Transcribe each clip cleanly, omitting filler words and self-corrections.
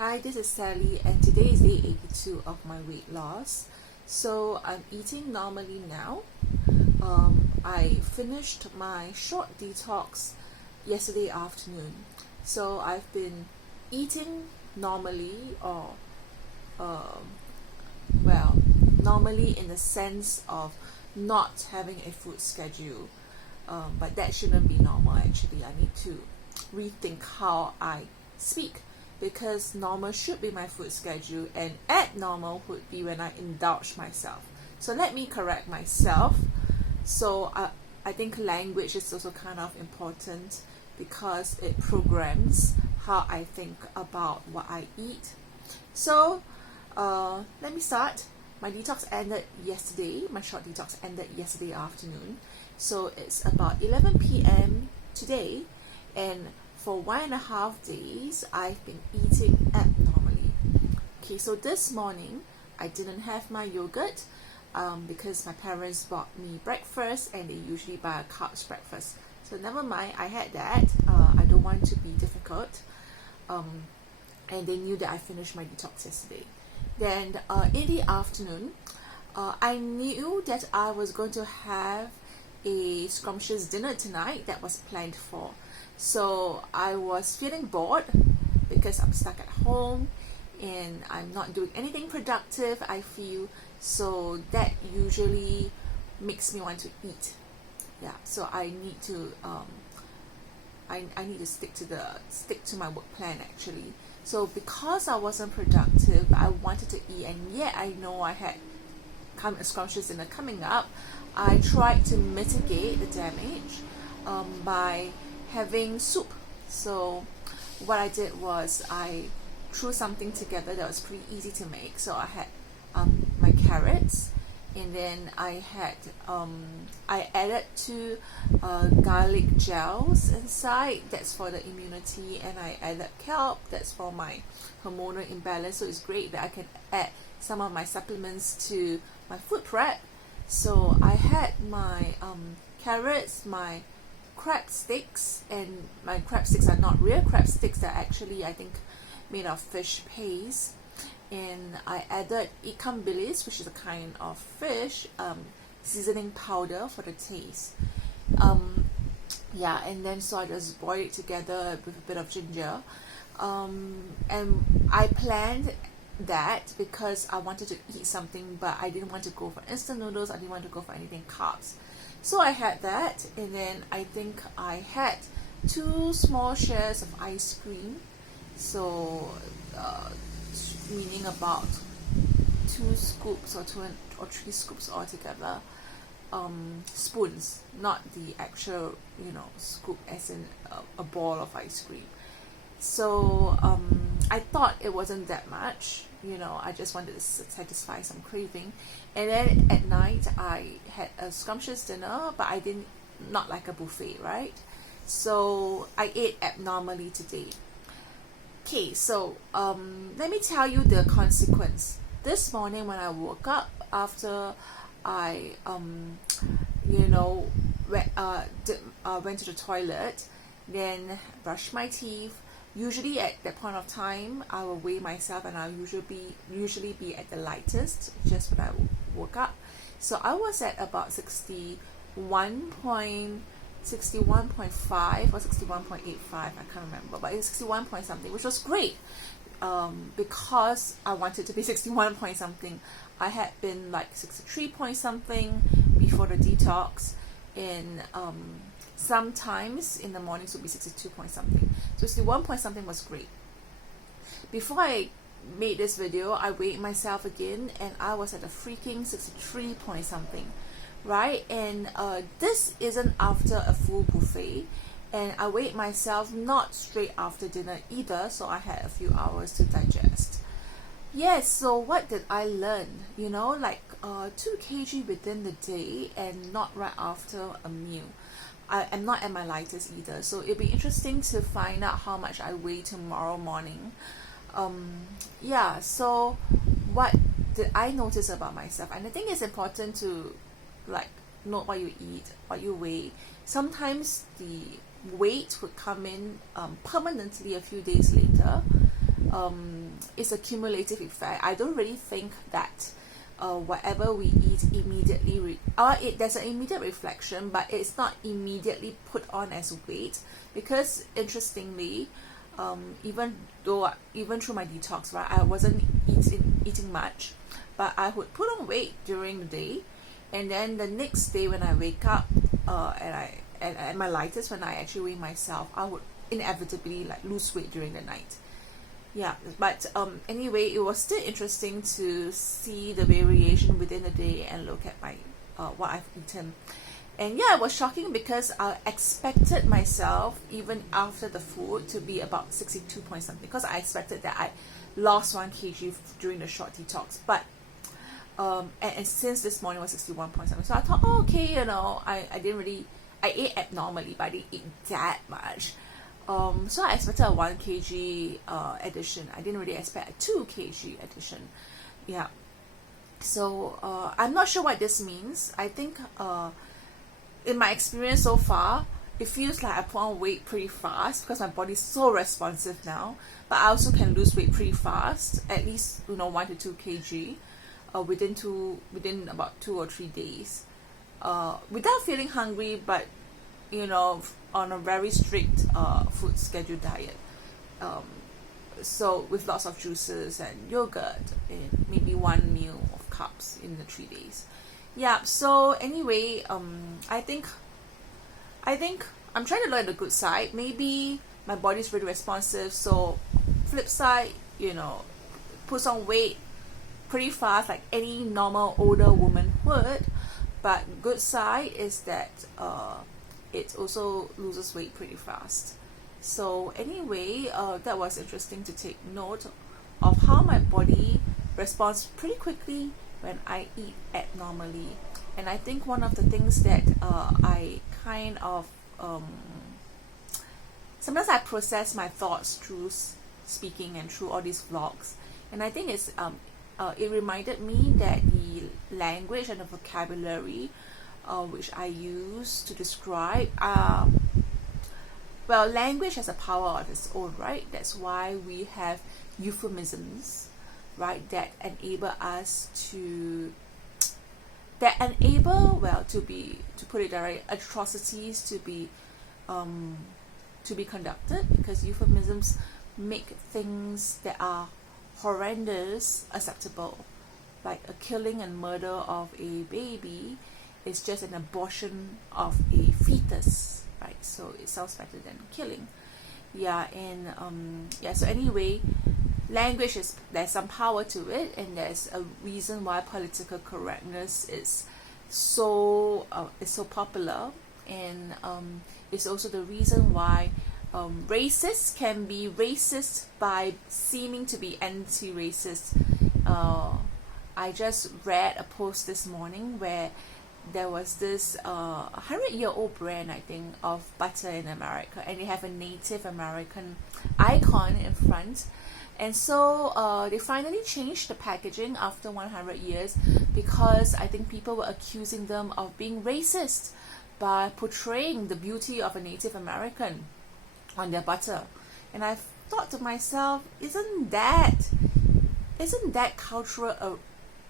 Hi, this is Sally, and today is day 82 of my weight loss. So I'm eating normally now. I finished my short detox yesterday afternoon. So I've been eating normally, or normally in the sense of not having a food schedule. But that shouldn't be normal actually. I need to rethink how I speak, because normal should be my food schedule and abnormal would be when I indulge myself. So let me correct myself. So I think language is also kind of important because it programs how I think about what I eat. So let me start. My detox ended yesterday. My short detox ended yesterday afternoon. So it's about 11 p.m. today, and for 1.5 days I've been eating abnormally. Okay, so this morning I didn't have my yogurt because my parents bought me breakfast and they usually buy a carbs breakfast. So never mind, I had that. I don't want to be difficult. And they knew that I finished my detox yesterday. Then in the afternoon, I knew that I was going to have a scrumptious dinner tonight that was planned for. So I was feeling bored because I'm stuck at home and I'm not doing anything productive, I feel. So that usually makes me want to eat. Yeah, so I need to I need to stick to my work plan actually. So because I wasn't productive, I wanted to eat, and yet I know I had a scrumptious dinner coming up. I tried to mitigate the damage by having soup. So what I did was I threw something together that was pretty easy to make. So I had my carrots, and then I added 2 garlic gels inside. That's for the immunity, and I added kelp. That's for my hormonal imbalance. So it's great that I can add some of my supplements to my food prep. So I had my carrots, my crab sticks, and my crab sticks are not real crab sticks. They're actually, I think, made of fish paste. And I added ikan bilis, which is a kind of fish, seasoning powder for the taste. And then so I just boiled it together with a bit of ginger. And I planned that because I wanted to eat something, but I didn't want to go for instant noodles. I didn't want to go for anything carbs. So I had that, and then I think I had 2 small shares of ice cream. So meaning about 2 scoops or 3 scoops altogether. Spoons, not the actual scoop as in a ball of ice cream. So I thought it wasn't that much. I just wanted to satisfy some craving. And then at night I had a scrumptious dinner, but not like a buffet, right? So I ate abnormally today. Okay, so let me tell you the consequence. This morning when I woke up after I went to the toilet, then brushed my teeth. Usually at that point of time, I will weigh myself, and I'll usually be at the lightest just when I woke up. So I was at about 61.5 or 61.85, I can't remember, but it was 61 point something, which was great because I wanted to be 61 point something. I had been like 63 point something before the detox, and sometimes in the mornings would be 62 point something. So 61 point something was great. Before I made this video, I weighed myself again, and I was at a freaking 63 point something, right? And this isn't after a full buffet, and I weighed myself not straight after dinner either, so I had a few hours to digest. Yes, so what did I learn? 2 kg within the day, and not right after a meal. I am not at my lightest either, so it'll be interesting to find out how much I weigh tomorrow morning. So what did I notice about myself? And I think it's important to note what you eat, what you weigh. Sometimes the weight would come in permanently a few days later, it's a cumulative effect. I don't really think that whatever we eat immediately there's an immediate reflection, but it's not immediately put on as weight, because interestingly, even through my detox, right, I wasn't eating much, but I would put on weight during the day, and then the next day when I wake up and at my lightest, when I actually weigh myself, I would inevitably like lose weight during the night. Yeah, but anyway, it was still interesting to see the variation within the day and look at my what I've eaten. And yeah, it was shocking because I expected myself, even after the food, to be about 62 point something, because I expected that I lost 1 kg during the short detox. But and since this morning was 61 point something, so I thought, oh, okay, I ate abnormally, but I didn't eat that much. So I expected a 1 kg addition. I didn't really expect a 2 kg addition. Yeah. So I'm not sure what this means. I think in my experience so far, it feels like I put on weight pretty fast because my body's so responsive now. But I also can lose weight pretty fast, at least 1 to 2 kg within about 2 or 3 days, without feeling hungry, but on a very strict food schedule diet. So with lots of juices and yogurt and maybe 1 meal of carbs in the 3 days. Yeah, so anyway, I think I'm trying to look at the good side. Maybe my body's really responsive, so flip side, puts on weight pretty fast like any normal older woman would, but good side is that it also loses weight pretty fast. So anyway, that was interesting to take note of how my body responds pretty quickly when I eat abnormally. And I think one of the things that I kind of sometimes I process my thoughts through speaking and through all these vlogs, and I think it reminded me that the language and the vocabulary which I use to describe language has a power of its own, right? That's why we have euphemisms, right, that enable to put it directly, atrocities to be conducted, because euphemisms make things that are horrendous acceptable, like a killing and murder of a baby is just an abortion of a fetus, right? So it sounds better than killing. Yeah, and so anyway, language there's some power to it, and there's a reason why political correctness is so popular, and it's also the reason why racists can be racist by seeming to be anti-racist. I just read a post this morning where there was this 100-year-old brand, I think, of butter in America, and they have a Native American icon in front. And so they finally changed the packaging after 100 years because I think people were accusing them of being racist by portraying the beauty of a Native American on their butter. And I thought to myself, isn't that cultural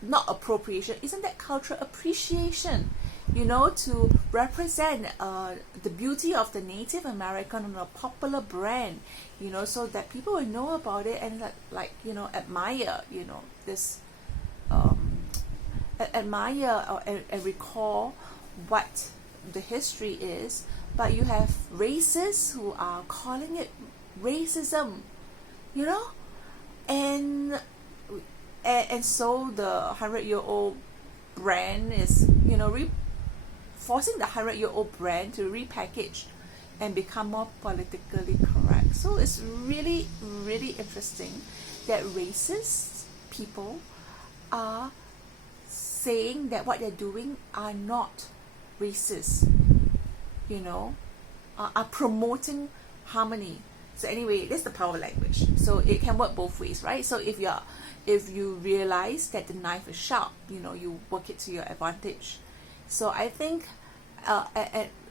not appropriation, isn't that cultural appreciation, to represent the beauty of the Native American on a popular brand, so that people will know about it and admire, this admire and recall what the history is. But you have racists who are calling it racism, and so the 100-year-old brand is, forcing the 100-year-old brand to repackage and become more politically correct. So it's really, really interesting that racist people are saying that what they're doing are not racist, are promoting harmony. So anyway, that's the power of language. So it can work both ways, right? So if you realize that the knife is sharp, you work it to your advantage. So I think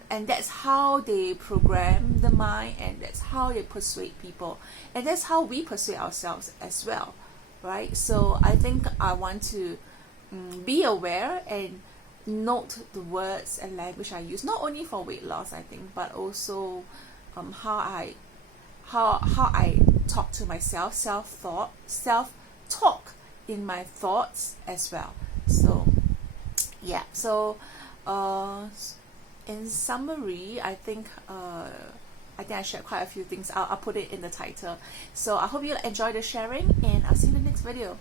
and that's how they program the mind, and that's how they persuade people, and that's how we persuade ourselves as well, right? So I think I want to be aware and note the words and language I use, not only for weight loss, I think, but also how I talk to myself, self-talk in my thoughts as well. So yeah, so in summary, I think I shared quite a few things. I'll put it in the title. So I hope you enjoy the sharing, and I'll see you in the next video.